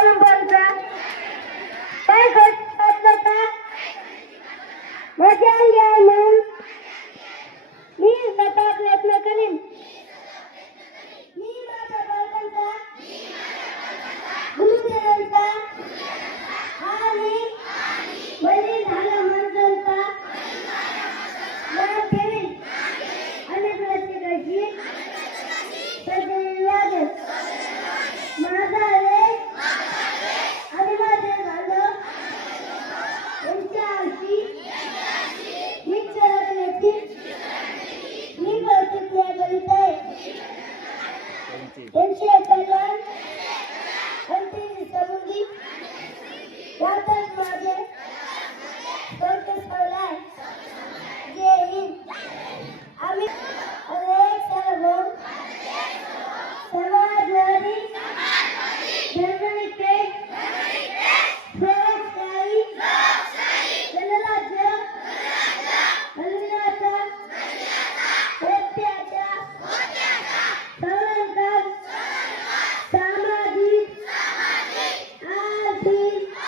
परंपरांचा काय घटना माझ्या अंगी आहे म्हणून मी स्वतः प्रयत्न करीन. मी माझ्या बालकांचा गुरुजनांचा आणि बलिदान माणसांचा मान ठेवीन आणि प्रत्येकाची सदैव वागेन. माझा लेख आणि माझे झालं यांच्या आशी निश्चरण्याची मी प्रतिज्ञा करीत आहे. त्यांचे कल्याण अंतिम समृद्धी यातच माझे संतोषालाय. जय हिंद. आम्ही अनेक सर्व समाजवादी धर्मनिरपेक्ष लोकशाही जनराज्य कल्याणाचा सत्याचा संरक्षण सामाजिक आर्थिक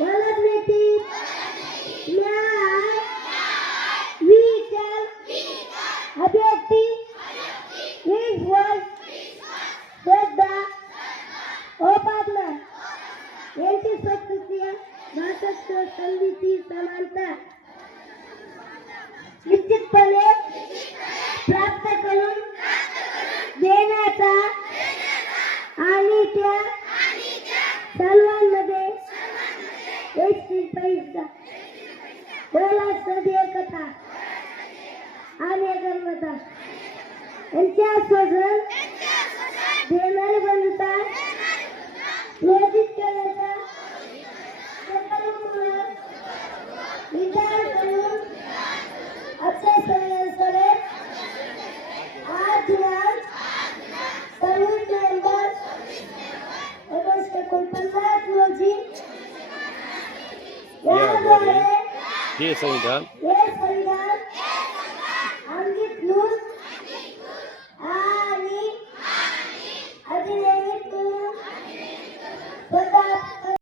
वैज्ञानिक न्याय विचार अभिव्यक्ती विश्वास श्रद्धा उपासना यांची स्वतंत्र भाषात्व संधीची समानता निश्चितपणे प्राप्त करून देण्याचा आणि त्या सर्वांमध्ये एक पैसा बोला सदैव कथा आणि एकात्मता यांच्या स्वजन देणारी बंधुता नियोजित करण्याचा विचार करून आपल्या सगळ्यांकडे आज दिनांक 26 नोव्हेंबर 1949 रोजी याद्वारे हे संविधान